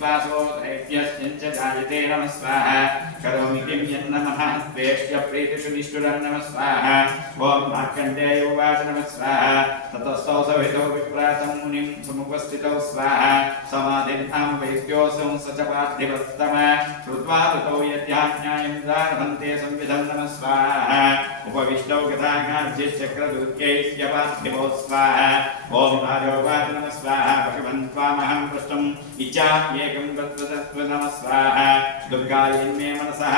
निःश्वासो दैत्यश्च जायते नमः स्वाहा करोमि किं यन्नमः द्वेष्य प्रीतिषु निष्ठुरं नमः स्वाहा ॐ मार्कण्डेय उवाच नमः स्वाहा ततस्तौ सवितौ विप्रातं मुनिं समुपस्थितौ स्वाहा समाधिन्नां वैद्योऽसौ स च पार्थिवस्तम कृत्वा ततौ यद्याज्ञायं दारभन्ते संविधं नमः स्वाहा उपविष्टौ गदागार्जिश्चक्रदुर्गैश्च पार्थिवो स्वाहा ॐ राजोवाच नमः स्वाहा भगवन् त्वामहं पृष्टम् इच्छाप्येकं तत्त्वतत्त्व नमः स्वाहा दुर्गायन्मे मनसः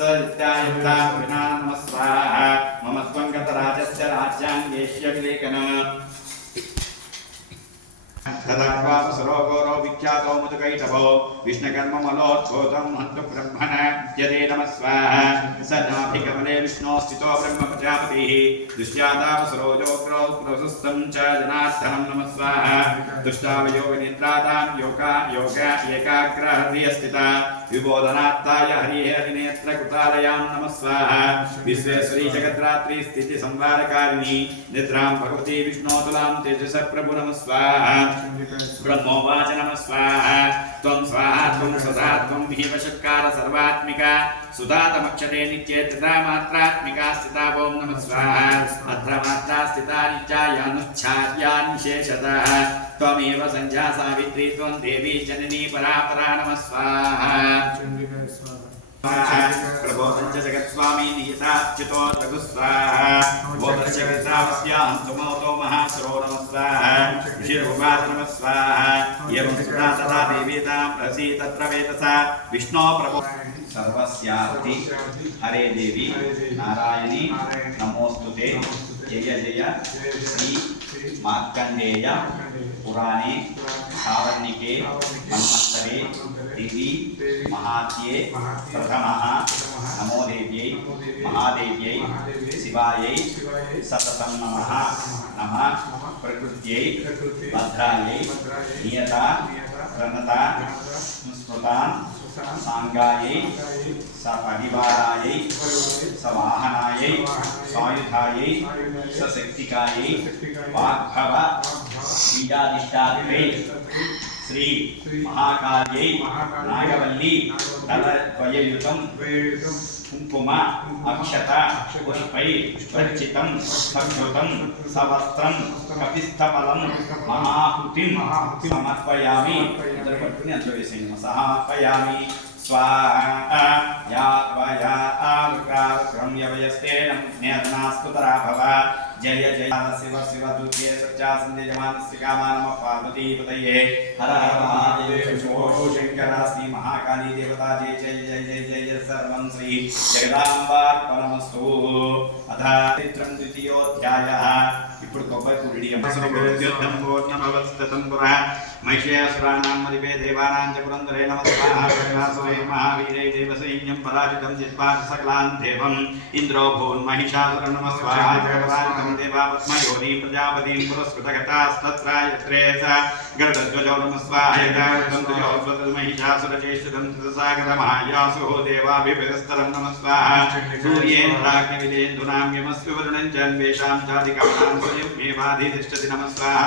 सदित्यायत्ता विना नमः स्वाहा मम त्वं गतराजस्य राज्याङ्गेश्य विलेखनम् तदा सरोगोरो विख्यातो मुदुकैटभो विष्णुकर्ममलोद्भूतं हन्तु ब्रह्मण यदे नमः स्वाहा स नाभिकमले विष्णो स्थितो ब्रह्म प्रजापतिः दुष्यातावसरोजोग्रौ प्रसुस्तं च जनार्दनं नमः स्वाहा दुष्टावयोगनिद्रातां योग एकाग्रहृदयस्थिता विबोधनात्ताय हरिनेत्रकृतालयां नमः स्वाहा विश्वेश्वरी जगद्रात्रि स्थिति संवारकारिणी निद्रां भगवती विष्णोतुलां तेजसः प्रभु नमः स्वाहा ब्रह्मोवाच नमः स्वाहा त्वं स्वाहा त्वं सदा त्वं भीमशक्कार सर्वात्मिका सुधातमक्षते नित्ये तथा मात्रात्मिका स्थिता ओं नमः स्वाहा अत्र मात्रा स्थिता नित्यायानुच्छाद्यान् विशेषतः त्वमेव संध्या सावित्री त्वं देवी जननी परापरा नमः स्वाहा प्रबोधञ्च जगत्स्वामी नियताच्युतो रघुस्वाहा बोधश्च विद्रावस्यान्तुमोतो महासुरो नमः स्वाहा ऋषिरुवाच नमः स्वाहा एवं सुधा तथा देवीतां प्रसी तत्र वेदसा विष्णो प्रभो सर्वस्यार्ति हरे देवी नारायणी नमोस्तुते जय जय श्री मार्कण्डेय पुराणे सावर्णिके मन्वन्तरे देवी महात्ये प्रथमः नमो देव्यै महादेव्यै शिवायै सततं नमः नमः प्रकृत्यै भद्रायै नियता प्रणता स्मृता सांगायै सपरिवारायै सवाहनायै सायुधायै सशक्तिकायै वाग्भव बीजाधिष्ठात्रे श्री महाकाल्यै नागवल्ली दलद्वययुतं कुङ्कुम अक्षत पुष्पै वर्जितं संयुतं सवस्त्रं कपिस्थफलं महाहुतिं समर्पयामि समर्पयामि स्वाहा या वया आग्राक्रम्यवयस्तेन नेदनास्कुतरा भव जय जय शिव शिव द्वितीय सच्चा संदेजमानस्य कामा नमः पार्वतीपतये हर हर महादेव शंभो शंकर श्री महाकाली देवता जय जय जय जय जय जय सर्वं श्री जगदांबार्पणमस्तु अथ चित्रं द्वितीयोऽध्यायः ఇప్పుడు కొబ్బరి కుడియం సర్వోద్యోతం పూర్ణమవస్థితం పురా महिषासुराणां मदिपे देवानां च पुरन्दरे नमः स्वाहा महावीरे देवसैन्यं पराजितं जित्वात् सकलान् देवम् इन्द्रो भून्महिषासुर नमः स्वाहा जगवानितं देवापद्मयोनीं प्रजापतिं पुरस्कृतगतास्तत्र यत्रे स गरुडध्वजो नमः स्वाहा यदावृतं महिषासुरचेष्टितं ततसागरमहायासुः देवाभिभगस्तरं नमः स्वाहा सूर्येन्द्राग्निविदेन्दूनां यमस्वि वरुणं च अन्वेषां चाधिकमनां स्वयमेवाधितिष्ठति नमः स्वाहा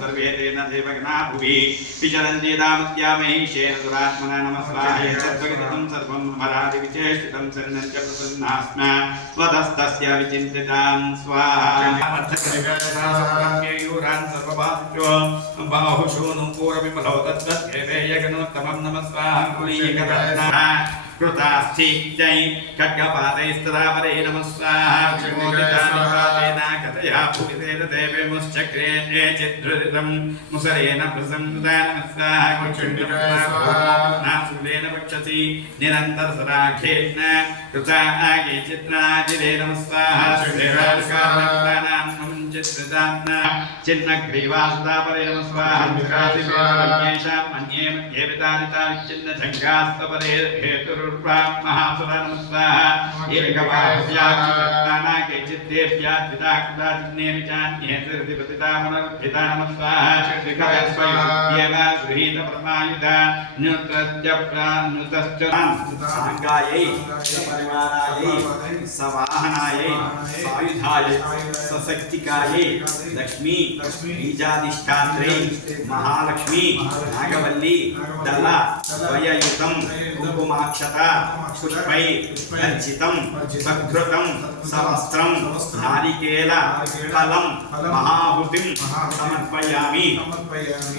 सर्वे तेन देवगणा भुवि विचरन्ति दामत्यामहीशेन दुरात्मना नमः स्वाहा तद्भगतं सर्वं मरादिविचेष्टितं सन्नञ्च प्रसन्नास्म त्वदस्तस्य विचिन्तितां स्वाहा बाहुषो नुपूरविमलौ तद्वद्देवेयगणोत्तमं नमः स्वाहा कुलीयकरत्नः कृतास्थित्यै खड्गपातैस्तदावरे नमः स्वाहा क्षमोदितानुपातेन कथया भूमितेन देवेमुश्चक्रे चिद्रुदितं मुसरेण प्रसंकृता नमः स्वाहा कुक्षुण्डनासूलेन वक्षसि निरन्तरसराखेन कृतागे चित्राजिरे नमः स्वाहा श्रीराजकारणप्राणां चित्रितान्न चिन्नग्रीवास्तापरे नमः स्वाहा मन्ये मध्ये वितानिता विच्छिन्नजङ्गास्तपरे हेतुरुर्वा महासुर नमः स्वाहा एकवास्याक्षरत्नानाके चित्तेभ्याद्विताकृताचिन्नेन चान्येतिर्दिपतिता पुनरुत्थिता नमः स्वाहा कवस्वयेव गृहीतपरमायुधा न्युतश्च सांगायै सपरिवारायै सवाहनायै सायुधायै सशक्तिकायै चंडिकायै लक्ष्मी बीजाधिष्ठात्रे महालक्ष्मी नागवल्ली दल द्वययुतं कुङ्कुमाक्षता पुष्पै अर्चितं सघृतं सवस्त्रं नारिकेल फलं महाहुतिं समर्पयामि।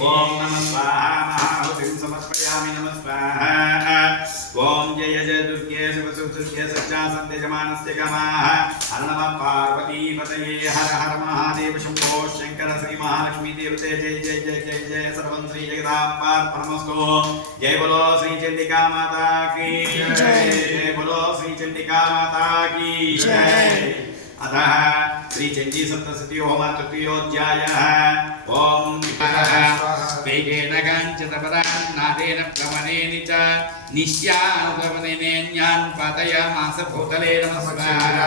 ओम नमः स्वाहा महाहुतिं समर्पयामि। नमः स्वाहा। ओम जय जय दुर्गे शिवसुदुर्गे सच्चासन्ते जमानस्य गमाः। हर नमः पार्वती पतये हर हर महादेव शंभो शंकर श्री महालक्ष्मी देवते जय जय जय जय जय सर्वं श्री जगदाम्बार्पणमस्तु। जय बोलो श्री चंडिका माता की जय। जय बोलो श्री चंडिका माता की जय। अतः श्री चंडी सप्तशती होम तृतीयोऽध्यायः। ओम वेगेन काञ्चतपदान्नादेन प्रमनेन च निश्यानुगमनेन्यान् पातयामास भूतले नमः स्वाहा।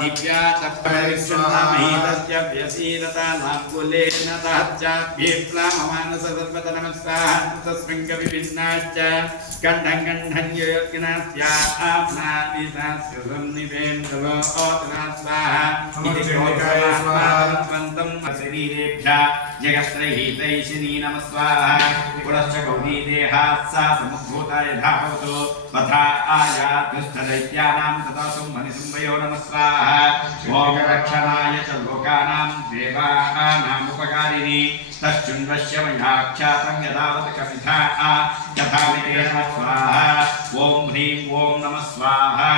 दिव्या तप्तविश्वमहीतस्य व्यसीरता नाङ्कुलेन तहच्चाभ्येप्लाममानस सर्वत नमः स्वाहा। तस्मिङ्गविभिन्नाश्च कण्ठं कण्ठं योगिनास्याप्नादिशास्त्रसन्निभेन्दवो ओतना स्वाहा। इति श्लोकमात्मन्तं शरीरेभ्यः जगत्रहितैशिनी नमः स्वाहा। पुरश्च गौरी देहात् सा समुद्भूता यथा भवतु तथा आयात् दुष्टदैत्यानां तथा सुम्भनिसुम्भयो नमः स्वाहा। ओम रक्षणाय च लोकानां देवानाम् उपकारिणी तच्छृण्वस्य मया ख्यातं यदावत् कपिथा तथा नमः स्वाहा। ओम ह्रीं ओम नमः स्वाहा।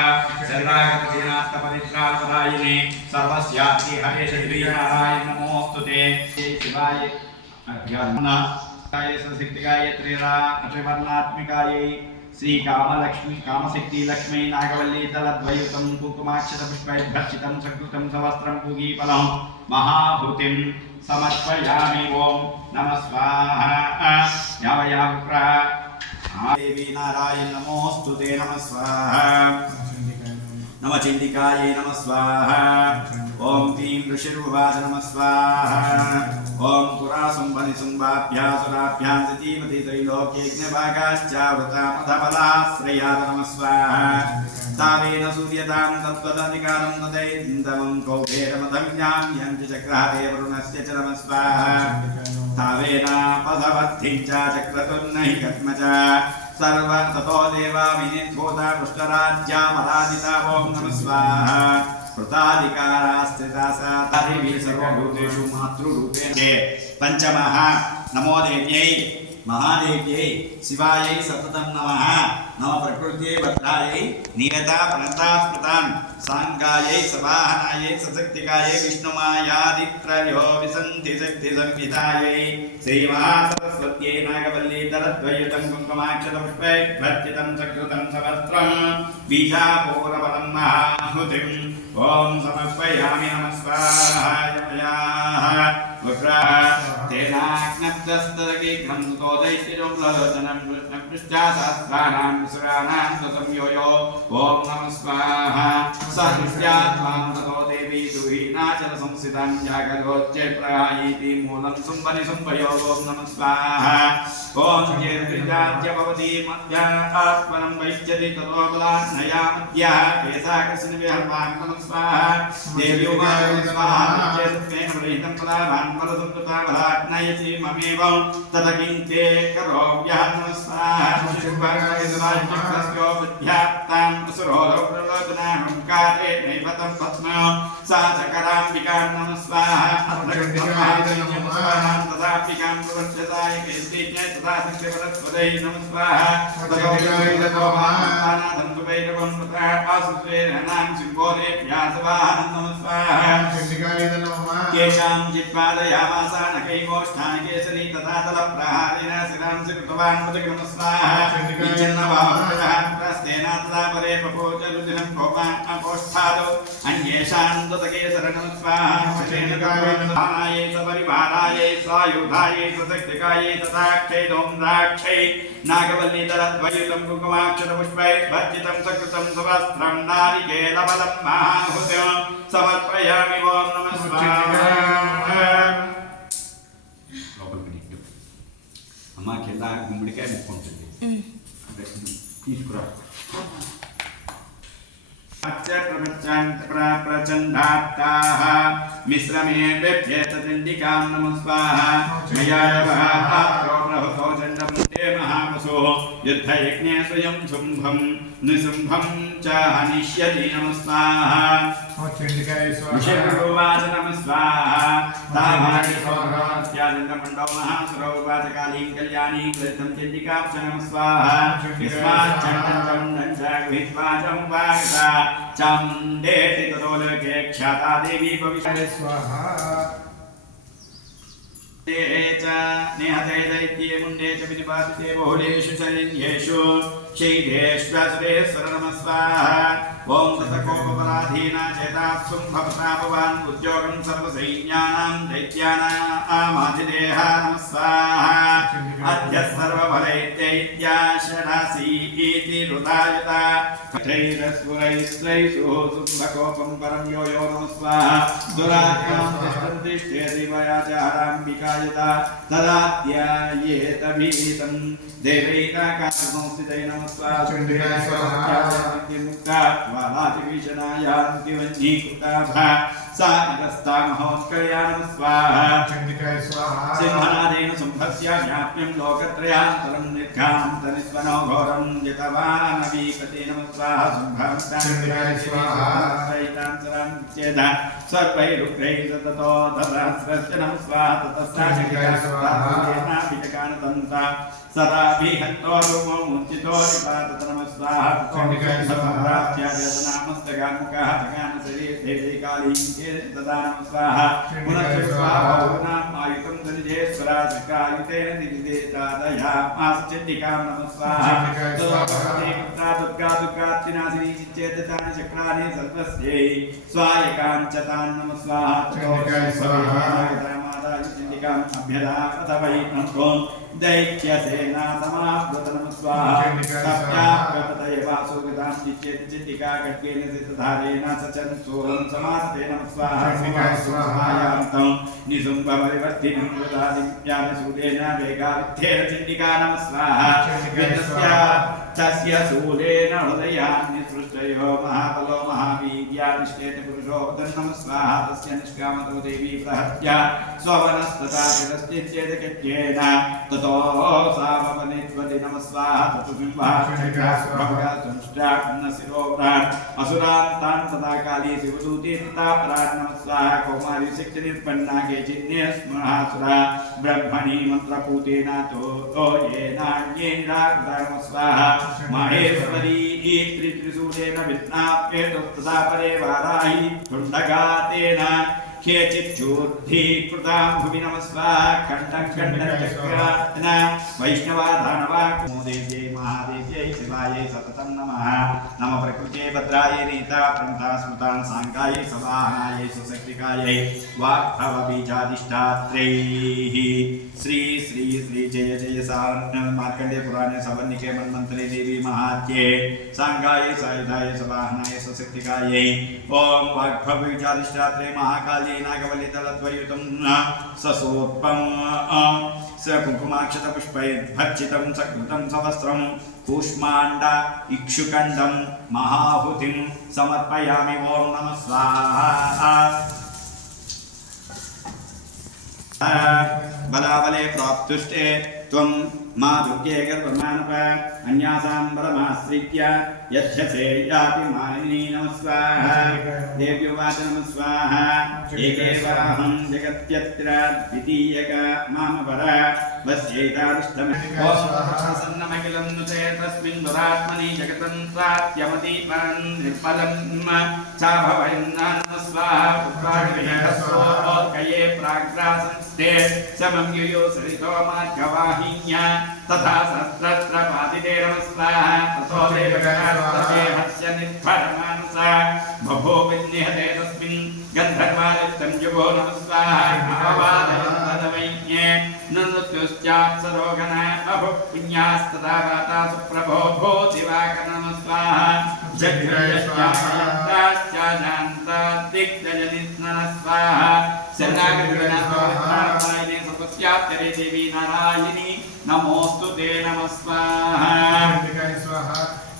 शरणागतदीनात्मपरित्राणपदायिने सर्वस्यास्ति हरेश श्रीनारायण नमोऽस्तुते। शिवाय अज्ञानाय संसिद्धिकाय त्रिवर्णात्मिकायै श्री कामलक्ष्मी कामशक्ति लक्ष्मी नागवल्ली दलद्वयुतं कुङ्कुमाक्षतपुष्पैर्भर्चितं सकृतं सवस्त्रं पूगीफलं महाहुतिं समर्पयामि। ओम नमः स्वाहा। यावयावप्रा देवी नारायण नमोऽस्तुते। नमः स्वाहा। नमः चंडिकायै नमः स्वाहा। ओम क्लीं ऋषिरुवाच नमः स्वाहा। ओम पुरासुम्भनिसुम्भाभ्यां सुराभ्यां सजीवति त्रैलोक्यज्ञभागाश्चावृतामधबलाश्रयाद नमः स्वाहा। तावेन सूर्यतां तत्त्वदधिकारं तदैन्दवं कौबेरमधम्यां यञ्च चक्रादे वरुणस्य च नमः स्वाहा। तावेन पदवद्धिं च चक्रतुर्नहि कद्म च सर्व ततो देवा विनिर्भूता पृष्ठराज्यामराजिता। ओम नमः स्वाहा। कृताधिकारास्थिता सा तरिभिः सर्वभूतेषु मातृरूपेण। पंचमः नमो देव्यै महादेव्यै शिवायै सततं नमः। नमः प्रकृत्यै भद्रायै नियता प्रणता स्मृतां सांगायै सवाहनायै सशक्तिकायै विष्णुमायादित्रयो विसन्धि शक्ति संविधायै श्रीमहासरस्वत्यै नागवल्ली दलद्वयुतं कुङ्कुमाक्षतपुष्पैर्भर्चितं सकृतं सवस्त्रं बीजापूरफलं महाहुतिं ओम समर्पयामि। नमः स्वाहा। तेनाग्नस्तरकीघ्रं सुतोदैत्यजं ललोचनं कृष्णपृष्ठासहस्राणां सुराणां संयोयो। ओम नमः स्वाहा। सदृष्ट्यात्मां ततो देवी दुहीनाचल संस्थितां जागरोच्चैप्रहायीति मूलं सुम्भनिसुम्भयो। ओम नमः स्वाहा। ओम चेर्विजाज्य भवति मध्यात्मनं वैश्यति ततो बलान्नया मध्याः केशाकृष्णविहर्वान् नमः स्वाहा। देव्योमाय स्वाहा। चेत्मेन वृहितं फलाभान् फलसंकृता फलाग्नयसि ममेव तदकिन्ते करोम्यः नमः स्वाहा। शुभकरस्वाज्ञस्य बुद्ध्यात्तां सुरोलोकनाहंकारे नैवतं पद्म सा सकराम्बिकां नमः स्वाहा। अत्रगतिमादिन्यं तदाम्बिकां प्रवर्त्यताय केन्द्रीज्ञ तथा सिद्धवरस्वदै नमः स्वाहा। तदोविदोमानादं सुवैरवं तथा आसुत्वेरनां सिंहोरे व्यासवाहनं नमः स्वाहा। केशां जिह्वादयामासा नखैमोष्ठानि केसरी तथा तलप्रहारेण शिरांसि कृतवान् नमः स्वाहा। विचिन्नवाहस्तेना तथा परे पपोचरुदिनं भोपान् अपोष्ठादौ अन्येषां ततकेसर नमः स्वाहा। शशेनकाय सपरिवारायै सायुधायै सशक्तिकायै तथा क्षैदोम्राक्षै नागवल्ली दलद्वयुतं कुङ्कुमाक्षतपुष्पैर्भर्जितं सकृतं सवस्त्रं नारिकेलफलं महाहुतिं समर्पयामि। ओम नमः स्वाहा। అమ్మ కింద గుమ్మడికాయ ముక్కుంటుంది తీసుకురా. प्रचंडात्ताः मिश्रमे व्यथ्येतदिण्डिकां नमः स्वाहा मयावहात्रो चण्डमुण्डे महावसो युद्धयज्ञे स्वयं शुम्भं निशुम्भं च हनिष्यति नमः स्वाहा विषयवाच नमः स्वाहा तामानिस्वाहात्यादिन्दमण्डो महासुरोवाचकालीं कल्याणीं कृतं चण्डिकां च नमः स्वाहा विस्माच्चण्डं च गृहीत्वाचं वागता चामुण्डेति ततो लोके ख्याता देवी भविष्यति स्वाहा च नेहते दैत्ये मुण्डे च विनिपातिते बहुलेषु शैन्येषु क्षैरेष्वसुरेश्वर नमः स्वाहा ॐ ततकोपपराधीना चेतात्सुं भवतापवान् उद्योगं सर्वसैन्यानां दैत्यानामाधिदेहा नमः स्वाहा अद्य सर्वफलैत्यैत्याशनासी इति रुदायुता कठैरस्फुरैस्त्रैषु शुम्भकोपं परं यो यो नमः स्वाहा दुरात्मां तिष्ठन्तिष्ठे दिवयाचाराम्बिकायता तदाध्यायेतभीतं देवैकाकाशसंस्थितै नमः स्वाहा मुक्ता वालातिभीषणायान्तिवन्यीकृताभा सा निरस्ता महोत्कर्या नमः स्वाहा सिंहनादेन शुम्भस्याज्ञाप्यं लोकत्रयान्तरं निर्घान्तनिस्वनो घोरं जितवानवीपते नमः स्वाहा शुम्भं चेद सर्वैरुग्रैः सततो ततस्रस्य नमः स्वाहा ततस्साचिकानाभिजगानतन्ता सदा विहत्तोरुमुचितो निपातत नमः स्वाहा नामस्तगान्मुखः जगानशरीरे कालीं तदा नमः स्वाहा पुनश्च स्वाहानाम् आयुतं धनिजेश्वरा शक्रायुतेन दिविदेतादया आश्चण्डिकां नमः स्वाहा पुत्रा दुर्गा दुर्गात्रिनाशिनी चिच्चेततानि चक्राणि सर्वस्यै स्वायकाञ्चतान् नमः स्वाहा चण्डिकाम् अभ्यदा वै नमो दैत्यसेना समाप्त नमः स्वाहा सप्ताप्तये वासुगतां चिच्चिका खड्गेन सितधारेण सचन्तूरं समास्ते नमः स्वाहा निसुम्भपरिवर्तिनं कृतादिव्यानशूलेन वेगाविद्धेन चिण्डिका नमः स्वाहा तस्य शूलेन हृदयान्निसृष्टयो महाबलो महावीर्यानिष्ठेन पुरुषो नमः स्वाहा तस्य निष्कामतो देवी प्रहत्या स्ववनस्तथा तिरस्तित्येतकेन ततो सामपनित्वति नमः स्वाहा ततुबिम्बाष्टान्नशिरोभ्रान् असुरान्तान् तथा काली शिवदूती तथा परान् नमः स्वाहा कौमारी शक्तिनिर्पन्ना केचिन्ने स्महासुरा ब्रह्मणि मन्त्रपूतेनातो येनान्येनाकृता नमः स्वाहा माहेश्वरी त्रिशूलेन विद्नाप्येतस्तदा परे वाराहि तुण्डगातेन केचिच्चूर्धीकृतां भुवि नमः स्वाहा खण्डं चक्रात्न वैष्णवा दानवा देव्यै महादेव्यै शिवायै सततं नमः नम प्रकृते भद्रायै नीता प्रमुखा स्मृतां साङ्गायै सवाहनायै सुशक्तिकायै वाग्भवबीजाधिष्ठात्र्यैः श्री श्री श्री जय जय मार्कण्डेय पुराणे सवर्णिके मन्वन्तरे देवी महात्ये साङ्गायै सायुधायै सवाहनायै सुशक्तिकायै ॐ वाग्भवबीजाधिष्ठात्र्यै महाकाली नागवल्लितलद्वयुतं ससोत्पं सकुङ्कुमाक्षतपुष्पैर्भर्जितं सकृतं सवस्त्रं कूष्माण्ड इक्षुकण्डं महाहुतिं समर्पयामि ॐ नमः स्वाहा बलाबले प्राप्तुष्टे त्वं मा दुर्गे गर्भमानप अन्यासां बलमाश्रित्य यच्छसेयापि मानिनी नमः स्वाहा देव्युवाच नमः स्वाहा एकेवाहं जगत्यत्र द्वितीयक मामपर वस्यैतादुष्टमसन्नमखिलं नुते तस्मिन् दुरात्मनि जगतं प्रात्यमतीपं निर्मलं चाभवयं नमः स्वाहा पुत्राकये प्राग्रासंस्ते समं युयो सरितो मार्गवाहिन्या तथा सहस्रपादिते नमः स्वाहा ततो देवगणास्तदेहस्य निर्भरमानसा बभो विन्निहते तस्मिन् गन्धर्वादित्यं युगो नमः स्वाहा भावादयन्तदवैज्ञे नृत्युश्चाप्सरोगणा अभुः पुण्यास्तदा वाता सुप्रभो भो दिवाकर नमः स्वाहा जग्रयश्चान्ताश्चाजान्तादिग्जयनित् नमः स्वाहा शरणागतिगणास्वाहायिने सर्वस्याप्तरे देवी नारायणी नमोऽस्तु ते नमः स्वाहा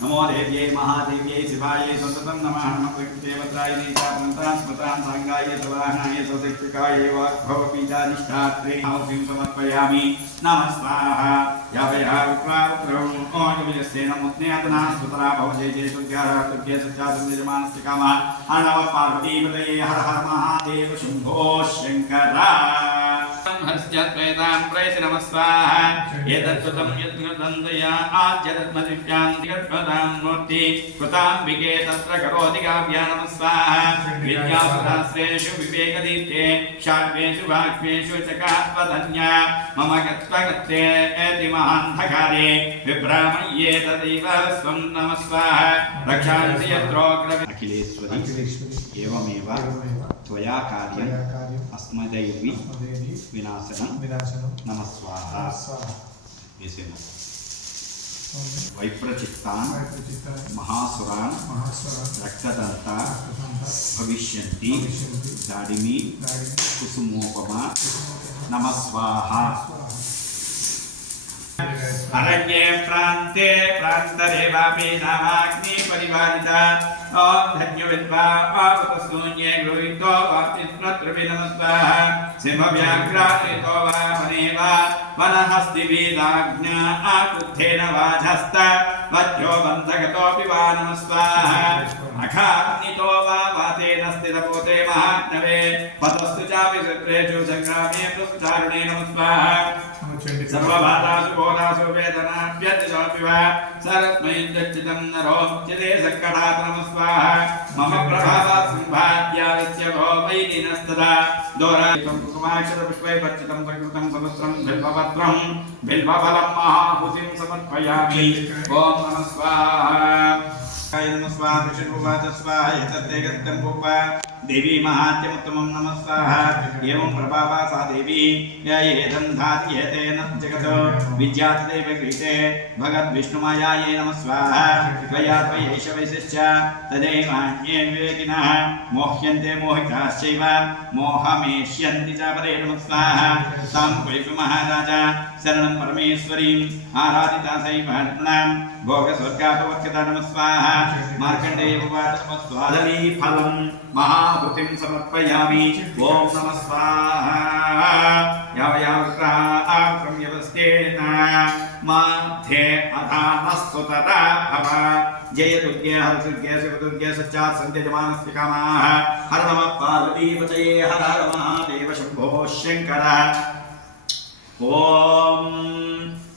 नमो देव्यै महादेव्यै शिवायै सततं नमः नमो देवतायै चापन्तां स्मृतां सांगायै सवाहनाय सशिक्षकाय वाग्भवपीठाधिष्ठात्रे नमोऽं समर्पयामि नमः स्वाहा यावया विप्रावत्रं ओयविजस्तेन मुद्नेतना सुतरा भवजे जय सुज्ञाः तुभ्ये सत्यासंयजमानस्य कामः नमः पार्वतीपतये हर हर महादेव शम्भो शङ्करा हर्षत्वेतां प्रयति नमः स्वाहा एतत्कृतं यत्कृतन्दया आद्यदत्मदिव्यां दिगत्पदां मूर्ति कृताम्बिके तत्र करोति काव्या नमः स्वाहा विद्यासुधास्रेषु विवेकदीप्ते शाक्वेषु वाक्वेषु च कात्वधन्या मम गत्वगत्ते एति महान्धकारे विभ्रामय्ये तदैव स्वं नमः स्वाहा रक्षांसि यत्रोग्र अखिलेश्वरी एवमेव त्वया कार्यम् अस्मदैर्वि विनाशनं नमः स्वाहा वैप्रचित्तान् महासुरान् रक्तदन्ता भविष्यन्ति दाडिमी कुसुमोपमा नमः स्वाहा अरण्ये प्रान्ते प्रान्तरेवापि नामाग्नि परिवारिता ओम धन्यविद्वा आवतस्तून्ये गृहीतो वाप्तिस्मृतृभि नमः स्वाहा सिंहव्याघ्रानितो वा वनेवा वनहस्तिभिदाज्ञा आकुद्धेन वाजस्त वज्रो बन्धगतोऽपि वा नमः स्वाहा अखाग्नितो वा वातेन स्थितपोते महाग्नवे पतस्तु चापि चित्रेषु सङ्ग्रामे पुष्टारुणे नमः स्वाहा सर्वबाधासु घोरासु वेदनाभ्यतिशोऽपि वा सरस्मैन्दच्चितं नरो चिते सङ्कटात् नमः स्वाहा मम प्रभावात् सम्भाद्यास्य भो वैदिनस्तदा दोरायितं कुसुमाक्षरपुष्पै पर्चितं संकृतं सहस्रं बिल्वपत्रं बिल्वफलं महाहुतिं समर्पयामि ॐ नमः स्वाहा नमः स्वाहा दक्षिणोवाच स्वाहा यतते गत्यं भूपा देवी महात्यमुत्तमं नमः स्वाहा एवं प्रभावा सा देवी येदं धाति येतेन जगतो विद्यादेव कृते भगद्विष्णुमायायै नमः स्वाहा त्वया त्वयैष वैशिश्च तदेव ये विवेकिनः मोह्यन्ते मोहिताश्चैव मोहमेष्यन्ति च परे नमः स्वाहा तां वैषु महाराजा शरणं परमेश्वरीम् आराधिता सैवनां भोगस्वर्गापवर्गता नमः स्वाहा मार्कण्डेय उवाच नमः स्वाहा फलं महाभूतिं समर्पयामि ॐ नमः स्वाहा यावयावग्रहाक्रम्यवस्तेन मध्ये अधामस्तुतरा भव जय दुर्गे हर दुर्गे शिवदुर्गे सच्चा सन्त्यजमानस्य कामाः हर नमः पार्वतीपतये हर हर महादेव शम्भो शङ्कर ॐ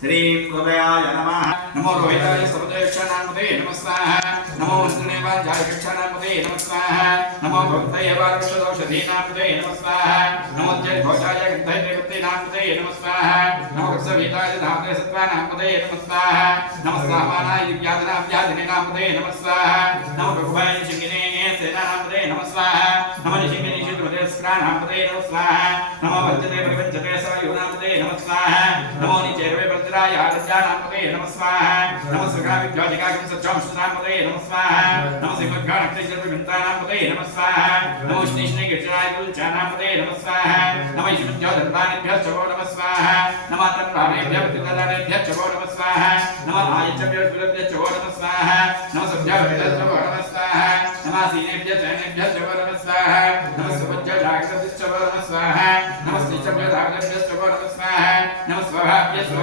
श्रीं हृदयाय नमः नमो रोहिताय सर्वदेवक्षाणामुदे नमः स्वाहा नमो वन्द्रनेवाजाय कक्षाणामुदे नमः स्वाहा नमो भक्तये वारुषदौषधीनामुदे नमः स्वाहा नमो जयघोषाय गन्धैर्देवतेनामुदे नमः स्वाहा नमो रसविताय धामते सत्त्वानामुदे नमः स्वाहा नमः सामानाय दिव्यादनाभ्यादिनेनामुदे नमः स्वाहा नमो रघुभाय शिङ्गिने सेनानामुदे नमः स्वाहा नमो निशिङ्गिने शिवदेवस्त्रानामुदे नमः स्वाहा नमो वज्रते परिवज्रते सवयोनामुदे नमः स्वाहा नमो निचेर्वे वज्राय आरज्यानामुदे नमः स्वाहा नमो सुखाविद्योजिकागं सच्चांशनामुदे नमः स्वाहा नमो सिंहघ्राणक्तैर्विन्तानामुदे नमः स्वाहा नमो श्रीष्णे गिरिजनाय गुरुचानामुदे नमः स्वाहा नमो ईश्वरज्योतिर्दानेभ्यश्च वो नमः स्वाहा नमो तन्वानेभ्यः प्रतिदानेभ्यश्च वो नमः स्वाहा नमो आयच्छभ्यश्च वो नमः स्वाहा नमो सभ्यभ्यश्च वो नमः स्वाहा नमो सीनेभ्यश्च अनेभ्यश्च वो नमः स्वाहा नमो सुभज्यजागृतिश्च वो नमः स्वाहा नमो श्रीचभ्यजागृतिश्च वो नमः स्वाहा नमो स्वभाभ्यश्च वो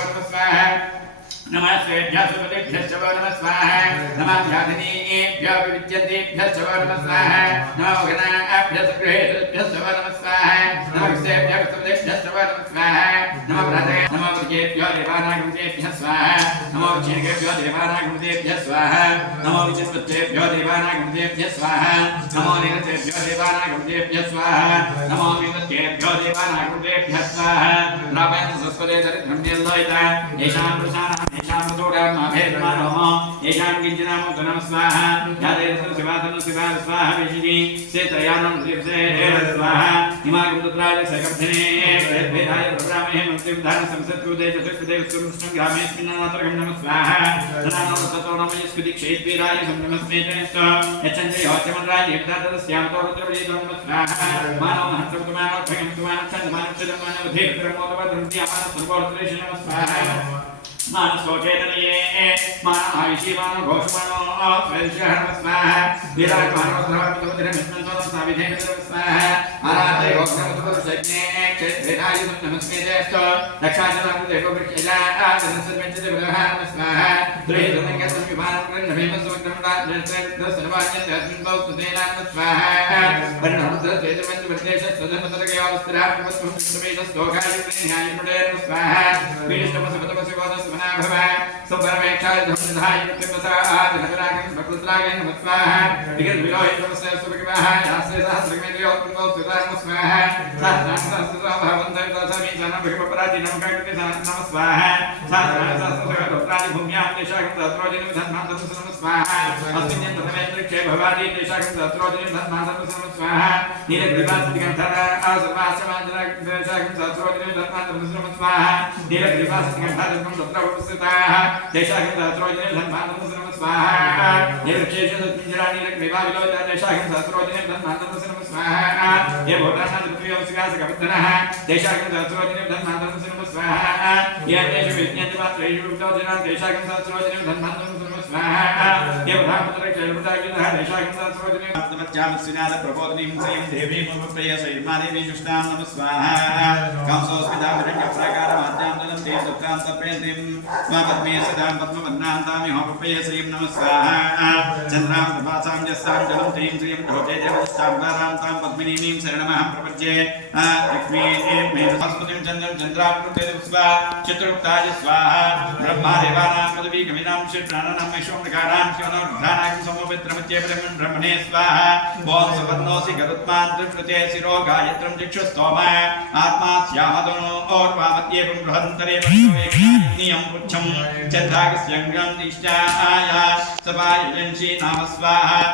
नमः स्वाहा नमः श्रेभ्यः सुपतिभ्यश्च वो नमः स्वाहा नमः ध्यानिनेभ्यः विविद्यन्तेभ्यश्च वो नमः स्वाहा नमो गणाभ्यश्च गृहेभ्यश्च वो नमः स्वाहा नमः विषयेभ्यः कृतभ्यश्च वो नमः स्वाहा नमः भ्रातरे नमः वर्गेभ्यो देवानागमतेभ्यः स्वाहा नमो विचिन्केभ्यो देवानागमतेभ्यः स्वाहा नमो विचिन्वत्तेभ्यो देवानागमतेभ्यः स्वाहा नमो निरतेभ्यो देवानागमतेभ्यः स्वाहा नमो निरतेभ्यो देवानागमतेभ्यः स्वाहा रामेण सरस्वते दरिद्रं निर्लोहिता येषां पुरुषाणां येषां मधुरात्माभेदमानोः येषां किञ्चिनामो नमः स्वाहा यादेव शिवातनु शिवा स्वाहा विशिनि सेत्रयानं दिवसे स्वाहा हिमागं पुत्राय सकर्धने वेदाय प्रब्राह्मणे मंत्रिं धान संसत्कृते चतुष्पदे विष्णुं ग्रामेऽस्मिन्नात्रगं नमः स्वाहा धनानो ततो नमः स्कुदिक्षेत्वीराय संनमस्मेतेश्च यच्छन्ते होचमन्राय यत्तातस्यामतो रुद्रवजेतो नमः स्वाहा मानव महत्रकुमारो भयं कुमारच्छन्दमानच्छन्दमानवधे प्रमोदवद्रन्त्यामानः सर्वोत्तरेषु नमः स्वाहा मानसोचेतनीये मान आयुषी मान घोषमनो स्वेदशहर स्वाहा विराट मानव सर्वमितोधिरमित्मन्तो साविधेन स्वाहा आराधे घोषमतुपसज्ञे क्षेत्रेनाय नमस्ते जयस्तु रक्षाचरणं देवो वृक्षजा आदनसर्वेच्च देवः स्वाहा त्रिहितंगतं विमानं कृण्णमेव सुवक्रमदात् सर्वाण्यस्मिन् स्तुतेना स्वाहा परिणमस्तेजमञ्च वर्तेश सदमतरगयावस्त्रात्मस्वं समेतस्तोखाय न्यायमुडेन स्वाहा विष्णुमसपतमसिवदस्मना भव सुपरमेक्षाय धम्मधाय प्रतिपसाद नगरागं भक्तरागं नमस्वाहा दिगर्विलोहि नमस्ते सुभगवाः यास्ते सहस्रमेन्द्रियोत्तमो सुतां स्वाहा सहस्रांसहस्रता भवन्तं तथामि जना भगवपराजिनं काकृते नमस्वाहा सहस्रांसहस्रता भूम्यां देशागं तत्रोजिनं धन्मान्तं नमस्वाहा अस्मिन् तथमेन्द्रिक्षे भवादि देशागं तत्रोजिनं धन्मान्तं नमस्वाहा नीलग्रीवासतिगं धरा आसवासमाजनं देशागं तत्रोजिनं धन्मान्तं नमस्वाहा नीलग्रीवासतिगं धरं तत्र उपस्थिताः देशागं तत्रोजिनं धन्मान्तं नमस्वाहा नीलक्षेषं पिञ्जराणि लग्रीवाविलोचना देशागं तत्रोजिनं धन्मान्तं नमस्वाहा ये भूतानां पृथ्वीवंशिकासकविद्धनः देशागं तत्रोजिनं धन्मान्तं नमस्वाहा ये देश विज्ञानमात्रेषु विद्योजनां देशागं तत्रोजिनं धन्मान्तं नमस्वाहा ये भ्रामपुत्रक्षेत्रपुतागिनः देशागं तत्रोजिनं धन्मान्तमच्चामस्विनाद प्रबोधिनीं श्रीं देवीं मुपप्रियसैर्मादेवी जुष्टां नमस्वाहा कंसोऽस्मितां हिरण्यप्राकारमाद्यां दनं तें दुःखां सर्पेन्द्रिं स्वापद्मे सदां पद्मवन्नां तामि होमप्रियश्रीं नमस्वाहा चन्द्रां प्रभासां यस्सां जलं तें श्रीं ढोजे देवस्तां गारां तां पद्मिनीं शरणमहं प्रपद्ये लक्ष्मी मेधस्पतिं चन्द्रं चन्द्राकृते पुष्पा चित्रगुप्ताय स्वाहा ब्रह्मादेवानां पदवीगमिनां श्रीप्राणानां वैश्वमृगाणां शिवनोर्धानां समोपित्रमत्ये ब्रह्मणे स्वाहा ॐ सुवर्णोऽसि गरुत्मान् त्रिकृते शिरो गायत्रं चक्षुस्तोम आत्मा स्यामदनो और्वामत्येवं बृहन्तरे नियं पुच्छं चन्द्रागस्यङ्गं दिष्टाय सपायजंसि नाम स्वाहा